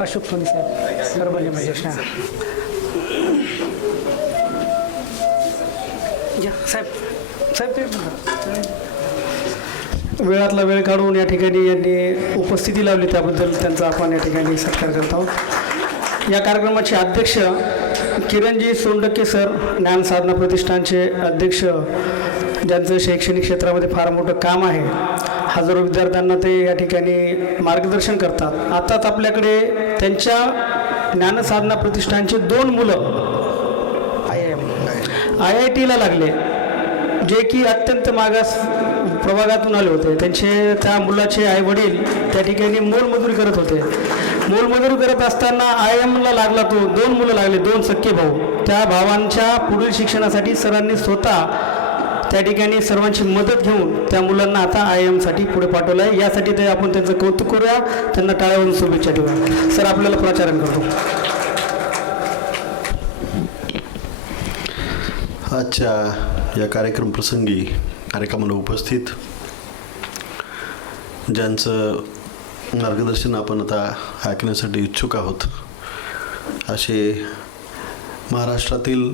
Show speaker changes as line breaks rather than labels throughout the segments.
अशोक सोनी साहेब परभणी महेश या साहेब साहेब ते वेळातला वेळ काढून या ठिकाणी यांनी उपस्थिती लावली त्याबद्दल त्यांचा आपण या ठिकाणी सत्कार करत. आहोत या कार्यक्रमाचे अध्यक्ष किरणजी सोंडके सर ज्ञान साधना प्रतिष्ठानचे अध्यक्ष ज्यांचं शैक्षणिक क्षेत्रामध्ये फार मोठं काम आहे हजारो विद्यार्थ्यांना ते या ठिकाणी मार्गदर्शन करतात. आताच आपल्याकडे त्यांच्या ज्ञानसाधना प्रतिष्ठानचे दोन मुलं आय आय आय टीला लागले. जे की अत्यंत मागास प्रभागातून आले होते. त्यांचे त्या मुलाचे आई वडील त्या ठिकाणी मोलमजुरी करत होते. मोलमजुरी करत असताना आय एमला लागला तो दोन मुलं लागले दोन सख्खे भाऊ. त्या भावांच्या पुढील शिक्षणासाठी सरांनी स्वतः त्या ठिकाणी सर्वांची मदत घेऊन त्या मुलांना आता आय एमसाठी पुढे पाठवलं आहे यासाठी ते आपण त्यांचं कौतुक करूया. त्यांना टाळ्यावरून शुभेच्छा देऊया. सर आपल्याला प्राचारण करतो.
आजच्या या कार्यक्रम प्रसंगी कार्यक्रमाला उपस्थित ज्यांचं मार्गदर्शन आपण आता ऐकण्यासाठी इच्छुक आहोत असे महाराष्ट्रातील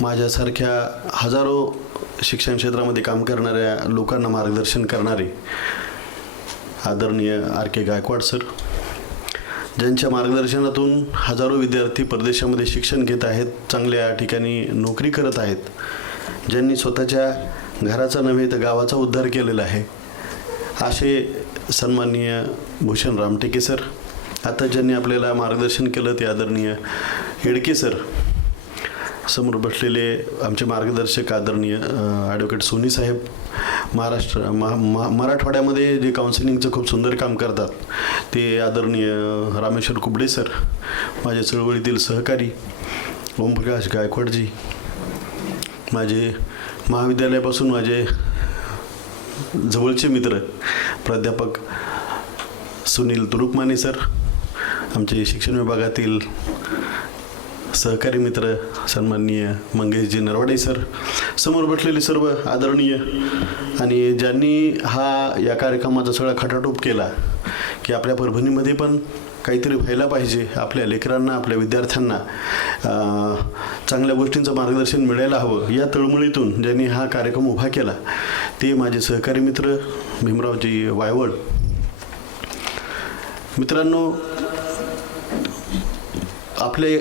माझ्यासारख्या हजारो शिक्षण क्षेत्रामध्ये काम करणाऱ्या लोकांना मार्गदर्शन करणारे आदरणीय आर के गायकवाड सर ज्यांच्या मार्गदर्शनातून हजारो विद्यार्थी परदेशामध्ये शिक्षण घेत आहेत चांगल्या ठिकाणी नोकरी करत आहेत ज्यांनी स्वतःच्या घराचा नव्हे तर गावाचा उद्धार केलेला आहे असे सन्माननीय भूषण रामटेके सर आता ज्यांनी आपल्याला मार्गदर्शन केलं ते आदरणीय हेडके सर समोर बसलेले आमचे मार्गदर्शक आदरणीय ॲडव्होकेट सोनी साहेब महाराष्ट्र महा मा मराठवाड्यामध्ये जे काउन्सिलिंगचं खूप सुंदर काम करतात ते आदरणीय रामेश्वर कुबडे सर माझ्या चळवळीतील सहकारी ओमप्रकाश गायकवाडजी माझे महाविद्यालयापासून माझे जवळचे मित्र प्राध्यापक सुनील तुरुकमाने सर आमचे शिक्षण विभागातील सहकारी मित्र सन्माननीय मंगेशजी नरवाडे सर समोर बसलेले सर्व आदरणीय आणि ज्यांनी हा या कार्यक्रमाचा सगळा खटाटोप केला की आपल्या परभणीमध्ये पण काहीतरी व्हायला पाहिजे आपल्या लेकरांना आपल्या विद्यार्थ्यांना चांगल्या गोष्टींचं मार्गदर्शन मिळायला हवं या तळमळीतून ज्यांनी हा कार्यक्रम उभा केला ते माझे सहकारी मित्र भीमरावजी वायवळ. मित्रांनो आपले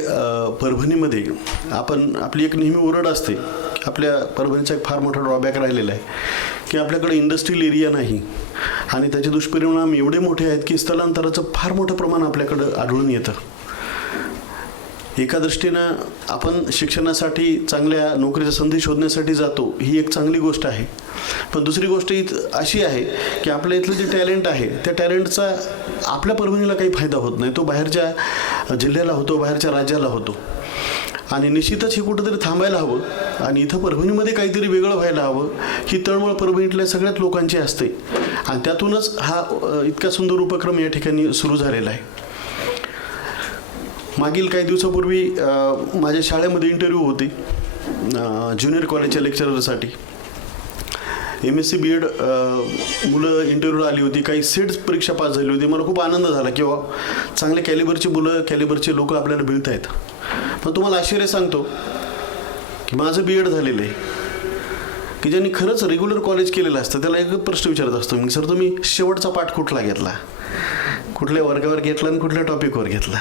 परभणीमध्ये आपण आपली एक नेहमी ओरड असते आपल्या परभणीचा एक फार मोठा ड्रॉबॅक राहिलेला आहे की आपल्याकडे इंडस्ट्रियल एरिया नाही. आणि त्याचे दुष्परिणाम एवढे मोठे आहेत की स्थलांतराचं फार मोठं प्रमाण आपल्याकडं आढळून येतं. एका दृष्टीनं आपण शिक्षणासाठी चांगल्या नोकरीच्या संधी शोधण्यासाठी जातो ही एक चांगली गोष्ट आहे. पण दुसरी गोष्ट ही अशी आहे की आपल्या इथलं जे टॅलेंट आहे त्या टॅलेंटचा आपल्या परभणीला काही फायदा होत नाही. तो बाहेरच्या जिल्ह्याला होतो बाहेरच्या राज्याला होतो. आणि निश्चितच हे कुठंतरी थांबायला हवं आणि इथं परभणीमध्ये काहीतरी वेगळं व्हायला हवं ही तळमळ परभणीतल्या सगळ्यात लोकांची असते. आणि त्यातूनच हा इतका सुंदर उपक्रम या ठिकाणी सुरू झालेला आहे. मागील काही दिवसापूर्वी माझ्या शाळेमध्ये इंटरव्ह्यू होती ज्युनियर कॉलेजच्या लेक्चररसाठी M S C B Ed मुलं इंटरव्ह्यूला आली होती. काही सेट्स परीक्षा पास झाली होती. मला खूप आनंद झाला किंवा चांगल्या कॅलिबरची मुलं कॅलिबरचे लोक आपल्याला मिळत आहेत. पण तुम्हाला आश्चर्य सांगतो की माझं बी एड झालेलं आहे. की ज्यांनी खरंच रेग्युलर कॉलेज केलेलं असतं त्याला एक प्रश्न विचारत असतो. मी सर तुम्ही शेवटचा पाठ कुठला घेतला? कुठल्या वर्गावर घेतला आणि कुठल्या टॉपिकवर घेतला?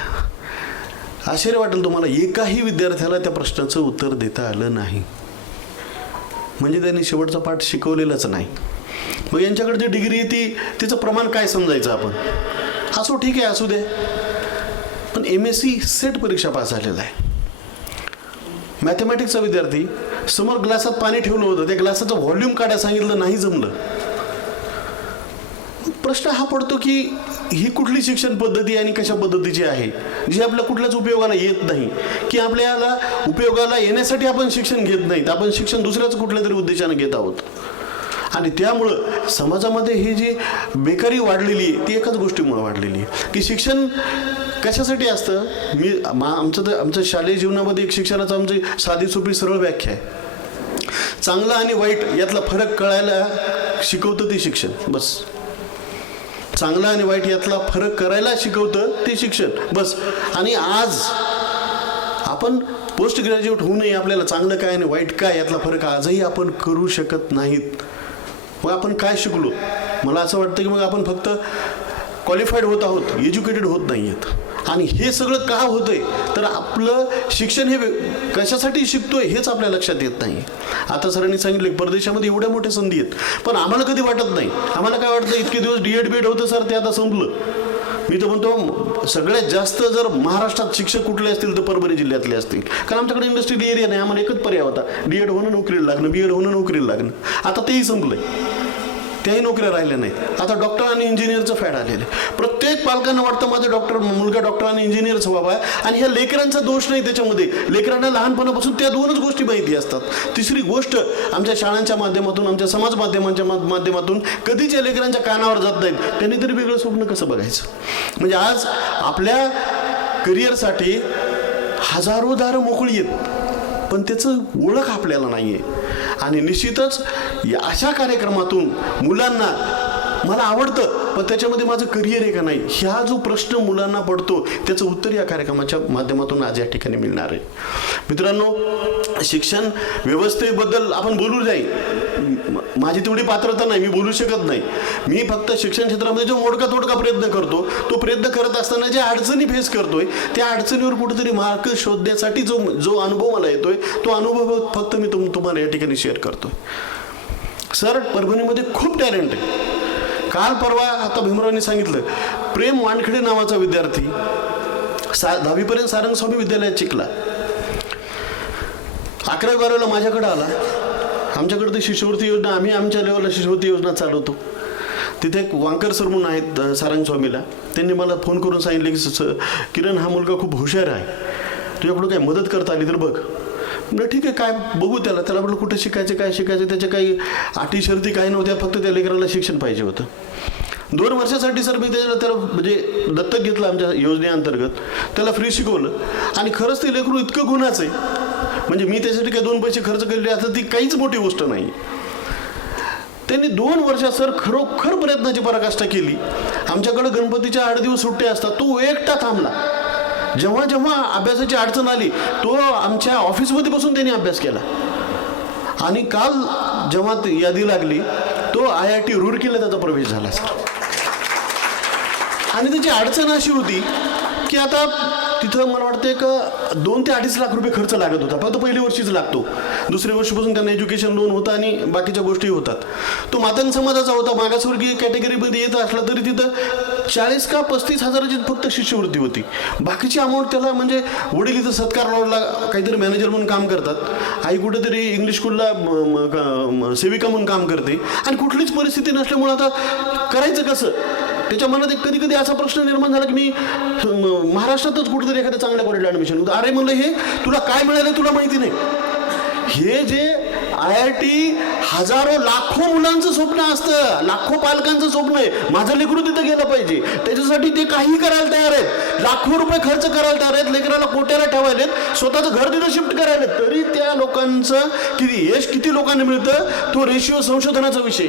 आश्चर्य वाटेल तुम्हाला. एकाही विद्यार्थ्याला त्या प्रश्नाचं उत्तर देता आलं नाही. म्हणजे त्यांनी शेवटचा पाठ शिकवलेलाच नाही. मग यांच्याकडे जी डिग्री आहे ती तिचं प्रमाण काय समजायचं आपण? असो ठीक आहे असू दे. पण एम एस सी सेट परीक्षा पास झालेला आहे. मॅथमॅटिक्सचा विद्यार्थी समोर ग्लासात पाणी ठेवलं होतं. त्या ग्लासाचं व्हॉल्यूम काढायला सांगितलं नाही जमलं. प्रश्न हा पडतो की ही कुठली शिक्षण पद्धती आणि कशा पद्धतीची आहे? जी आपल्या कुठल्याच उपयोगाला येत नाही. की आपल्याला उपयोगाला येण्यासाठी आपण शिक्षण घेत नाहीत. आपण शिक्षण दुसऱ्याच कुठल्या तरी उद्देशाने घेत आहोत. आणि त्यामुळं समाजामध्ये ही जी बेकारी वाढलेली आहे ती एकाच गोष्टीमुळे वाढलेली आहे. की शिक्षण कशासाठी असतं? मी मा आमचं तर आमच्या शालेय जीवनामध्ये एक शिक्षणाचं आमची साधी सोपी सरळ व्याख्या आहे. चांगलं आणि वाईट यातला फरक कळायला शिकवतं ते शिक्षण. बस. चांगला आणि वाईट यातला फरक करायला शिकवतं ते शिक्षण. बस. आणि आज आपण पोस्ट ग्रॅज्युएट होऊ नये आपल्याला चांगलं काय आणि वाईट काय यातला फरक आजही आपण करू शकत नाहीत. मग आपण काय शिकलो? मला असं वाटतं की मग आपण फक्त क्वालिफाईड होत आहोत एज्युकेटेड होत नाही आहेत आणि हे सगळं का होतंय? तर आपलं शिक्षण हे कशासाठी शिकतोय हेच आपल्या लक्षात येत नाही. आता सरांनी सांगितलं परदेशामध्ये एवढ्या मोठ्या संधी आहेत. पण आम्हाला कधी वाटत नाही. आम्हाला काय वाटतं इतके दिवस डी एड बी एड होतं सर ते आता संपलं. मी तर म्हणतो सगळ्यात जास्त जर महाराष्ट्रात शिक्षक कुठले असतील तर परभणी जिल्ह्यातले असतील. कारण आमच्याकडे इंडस्ट्रियल एरिया नाही आम्हाला एकच पर्याय होता. डी एड होणं नोकरीला लागणं बी एड होणं नोकरीला लागणं. आता तेही संपलंय. त्याही नोकऱ्या राहिल्या नाहीत. आता डॉक्टर आणि इंजिनियरचं फॅड आलेलं आहे. प्रत्येक पालकांना वाटतं माझं डॉक्टर मुलगा डॉक्टर आणि इंजिनियरच व्हावा आणि ह्या लेकरांचा दोष नाही त्याच्यामध्ये. लेकरांना लहानपणापासून त्या दोनच गोष्टी माहिती असतात. तिसरी गोष्ट आमच्या शाळांच्या माध्यमातून आमच्या समाज माध्यमांच्या मा- माध्यमातून कधीच या लेकरांच्या कानावर जात नाहीत. त्यांनी तरी वेगळं स्वप्न कसं बघायचं? म्हणजे आज आपल्या करिअरसाठी हजारो दारं मोकळी आहेत. पण त्याचं ओळख आपल्याला नाही आहे आणि निश्चितच या अशा कार्यक्रमातून मुलांना मला आवडतं पण त्याच्यामध्ये माझं करिअर आहे का नाही? ह्या जो प्रश्न मुलांना पडतो त्याचं उत्तर या कार्यक्रमाच्या माध्यमातून आज या ठिकाणी मिळणार आहे. मित्रांनो शिक्षण व्यवस्थेबद्दल आपण बोलू जाईल माझी तेवढी पात्रता नाही मी बोलू शकत नाही. मी फक्त शिक्षण क्षेत्रामध्ये जो मोडका तोडका प्रयत्न करतो तो प्रयत्न करत असताना ज्या अडचणी फेस करतोय त्या अडचणीवर कुठेतरी मार्ग शोधण्यासाठी जो जो अनुभव मला येतोय तो अनुभव फक्त मी तुम तुम्हाला या ठिकाणी शेअर करतोय. सर परभणीमध्ये खूप टॅलेंट आहे. काल परवा आता भीमरावांनी सांगितलं प्रेम वानखेडे नावाचा विद्यार्थी सा दहावीपर्यंत सारंगस्वामी विद्यालयात शिकला. अकरावी बारावीला माझ्याकडे आला. आमच्याकडे ती शिष्यवृत्ती योजना आम्ही आमच्या लेवलला शिष्यवृत्ती योजना चालवतो. तिथे एक वांकर सर म्हणून आहेत सारंगस्वामीला. त्यांनी मला फोन करून सांगितले की "स- किरण हा मुलगा खूप हुशार आहे. तुझ्याकडं काही मदत करता आली तर बघ. म्हणलं ठीक आहे काय बघू त्याला. त्याला म्हटलं कुठं शिकायचं काय शिकायचं? त्याच्या काही अटी शर्ती काही नव्हत्या फक्त त्या लेकराला शिक्षण पाहिजे होतं. दोन वर्षासाठी सर मी त्याला त्याला म्हणजे दत्तक घेतलं आमच्या योजनेअंतर्गत. त्याला फ्री शिकवलं. आणि खरंच ते लेकरू इतकं गुणाचं आहे. म्हणजे मी त्याच्यासाठी काही दोन पैसे खर्च केले आता ती काहीच मोठी गोष्ट नाही त्यांनी दोन वर्षात सर खरोखर प्रयत्नाची पराकाष्ठा केली. आमच्याकडे गणपतीच्या आठ दिवस सुट्टे असतात तो एकटा थांबला. जेव्हा जेव्हा अभ्यासाची अडचण आली तो आमच्या ऑफिसमध्ये बसून त्यांनी अभ्यास केला. आणि काल जेव्हा यादी लागली तो आय आय टी रुडकीला त्याचा प्रवेश झाला सर आणि त्याची अडचण अशी होती की आता तिथं मला वाटतं एक दोन ते अडीच लाख रुपये खर्च लागत होता. फक्त पहिल्या वर्षीच लागतो. दुसऱ्या वर्षीपासून त्यांना एज्युकेशन लोन होतं आणि बाकीच्या गोष्टी होतात. तो मातंग समाजाचा होता. मागासवर्गीय कॅटेगरीमध्ये येत असला तरी तिथं चाळीस का पस्तीस हजाराची फक्त शिष्यवृत्ती होती. बाकीची अमाऊंट त्याला म्हणजे वडील इथं सत्कार लावला काहीतरी मॅनेजर म्हणून काम करतात. आई कुठेतरी इंग्लिश स्कूलला सेविका म्हणून काम करते. आणि कुठलीच परिस्थिती नसल्यामुळे आता करायचं कसं? त्याच्या मनात एक कधी कधी असा प्रश्न निर्माण झाला की मी महाराष्ट्रातच कुठेतरी एखाद्या चांगल्या कॉलेजला ॲडमिशन होतं. अरे म्हणलं हे तुला काय मिळालं तुला माहिती नाही. हे जे आय आय टी हजारो लाखो मुलांचं स्वप्न असतं. लाखो पालकांचं स्वप्न आहे. माझं लेकरू तिथं गेलं पाहिजे. त्याच्यासाठी ते काही करायला तयार आहेत. लाखो रुपये खर्च करायला तयार आहेत. लेकराला कोट्याला ठेवायला आहेत. स्वतःचं घर तिथं शिफ्ट करायला तरी त्या लोकांचं किती यश किती लोकांना मिळतं तो रेशिओ संशोधनाचा विषय.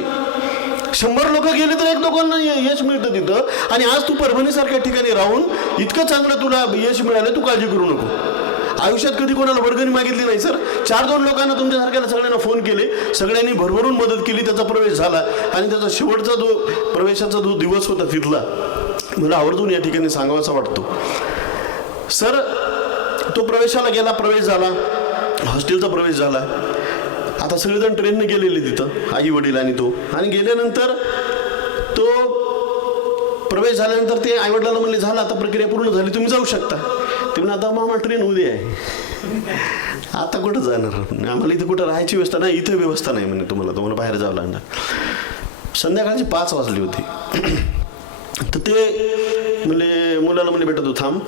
शंभर लोक गेले तर एक लोकांना यश मिळतं तिथं. आणि आज तू परभणीसारख्या ठिकाणी राहून इतकं चांगलं तुला यश मिळालं तू काळजी करू नको. आयुष्यात कधी कोणाला वर्गणी मागितली नाही सर. चार दोन लोकांना तुमच्यासारख्याला सगळ्यांना फोन केले. सगळ्यांनी भरभरून मदत केली त्याचा प्रवेश झाला. आणि त्याचा शेवटचा जो प्रवेशाचा जो दिवस होता तिथला मला आवर्जून या ठिकाणी सांगावासा वाटतो. सर तो प्रवेशाला गेला प्रवेश झाला. हॉस्टेलचा प्रवेश झाला. आता सगळेजण ट्रेनने गेलेले तिथं आई वडील आणि तो. आणि गेल्यानंतर तो प्रवेश झाल्यानंतर ते आईवडिलांना म्हणले झालं आता प्रक्रिया पूर्ण झाली तुम्ही जाऊ शकता. ते म्हणजे आता मामा ट्रेन उद्या आहे. आता कुठं जाणार? आम्हाला इथं कुठं राहायची व्यवस्था नाही इथं व्यवस्था नाही म्हणे तुम्हाला तुम्हाला बाहेर जावं लागणार. संध्याकाळची पाच वाजली होती. तर ते म्हणले मुलाला म्हणले बेटा तू थांब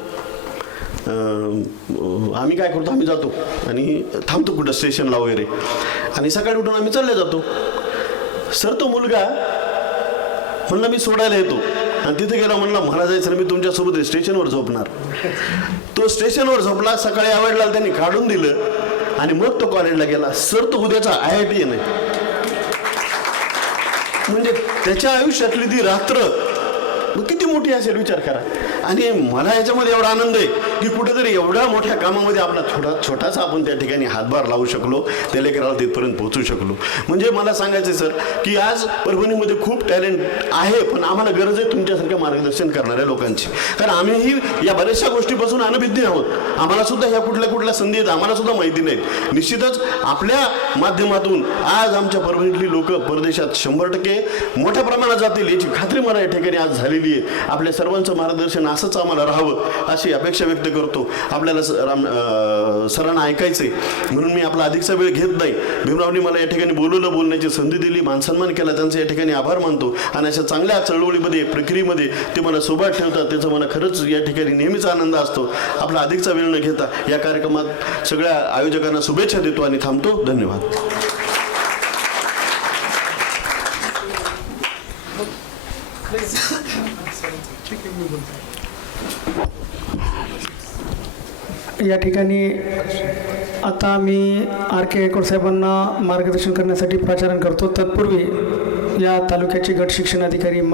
आम्ही काय करतो आम्ही जातो आणि थांबतो कुठं स्टेशनला वगैरे. आणि सकाळी उठून आम्ही चालले जातो. सर तो मुलगा म्हणला मी सोडायला येतो. आणि तिथे गेला म्हणला मला जायचं मी तुमच्यासोबत स्टेशनवर झोपणार. तो स्टेशनवर झोपला सकाळी आवडला त्यांनी काढून दिलं आणि मग तो कॉलेजला गेला. सर तो उद्याचा आय आय टी नाही म्हणजे त्याच्या आयुष्यातली ती रात्र मग किती मोठी असेल विचार करा. आणि मला याच्यामध्ये एवढा आनंद आहे की कुठेतरी एवढ्या मोठ्या कामामध्ये आपला छोटा छोटासा आपण त्या ठिकाणी हातभार लावू शकलो त्या लेकराला तिथपर्यंत पोहोचू शकलो. म्हणजे मला सांगायचं सर की आज परभणीमध्ये खूप टॅलेंट आहे पण आम्हाला गरज आहे तुमच्यासारख्या मार्गदर्शन करणाऱ्या लोकांची. कारण आम्हीही या बऱ्याचशा गोष्टीपासून अनभिज्ञ आहोत. आम्हाला सुद्धा ह्या कुठल्या कुठल्या संधी आहेत आम्हाला सुद्धा माहिती नाहीत. निश्चितच आपल्या माध्यमातून आज आमच्या परभणीतली लोक परदेशात शंभर टक्के मोठ्या प्रमाणात जातील याची खात्री मला या ठिकाणी आज झालेली आहे. आपल्या सर्वांचं मार्गदर्शन असंच आम्हाला राहावं अशी अपेक्षा व्यक्त करतो. आपल्याला राम सरांना ऐकायचं आहे म्हणून मी आपला अधिकचा वेळ घेत नाही. भीमरावनी मला या ठिकाणी बोलवलं बोलण्याची संधी दिली मानसन्मान केला त्यांचा या ठिकाणी आभार मानतो. आणि अशा चांगल्या चळवळीमध्ये प्रक्रियेमध्ये ते मला सोबत ठेवतात. त्याचा मला खरंच या ठिकाणी नेहमीच आनंद असतो. आपला अधिकचा वेळ न घेता या कार्यक्रमात सगळ्या आयोजकांना शुभेच्छा देतो आणि थांबतो. धन्यवाद.
या ठिकाणी आता मी आर के गायकवाड साहेबांना मार्गदर्शन करण्यासाठी प्रचारण करतो. तत्पूर्वी या तालुक्याचे गट शिक्षण अधिकारी मग